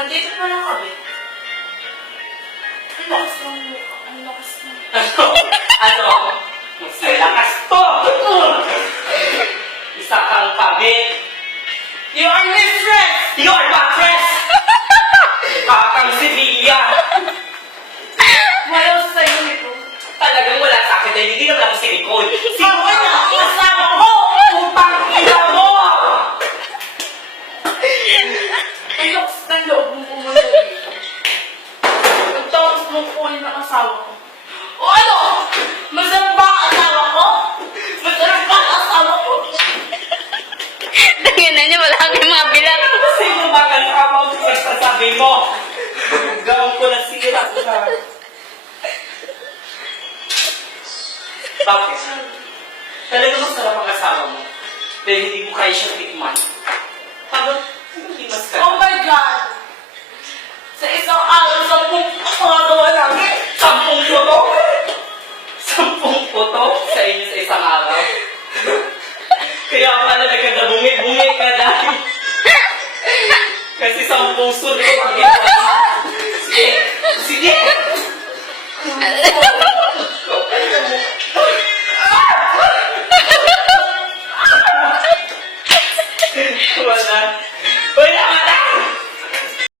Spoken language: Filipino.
Andito pa lang kami. Ang lakas ng mukha. Ang lakas ng... Ano? Mas malakas to! Isa kang kabit. You are mistress! You are mattress! Kakang Sevilla! Wala sa sa'yo nito. Talagang wala sa akin dahil hindi naman ako si Nicole. Si Ako na! Kasama ko! Upang ina mo! Ang lakas ng loob mo pumunta dito. Nagtawas mo po yung asawa ko. O ano? Masarap ba ang asawa ko? Masarap ba ang asawa ko? Tingnan niyo, wala kang mga bilang. Sino ba ka nakapaw sa pagsasabi mo? Gawin ko na sira sa... Bakit? Talagang masarap ang asawa mo. Dahil hindi mo kaya siyang tikman. Habang himas ka. Oh my God! Sa isang araw, 10 pangagawa namin. 10 photo? 10 photo sa inyo sa isang araw. Kaya pala nagkagabungi-bungi ka dahil. Kasi 10 sulit ang ginawa. Sige! Sige!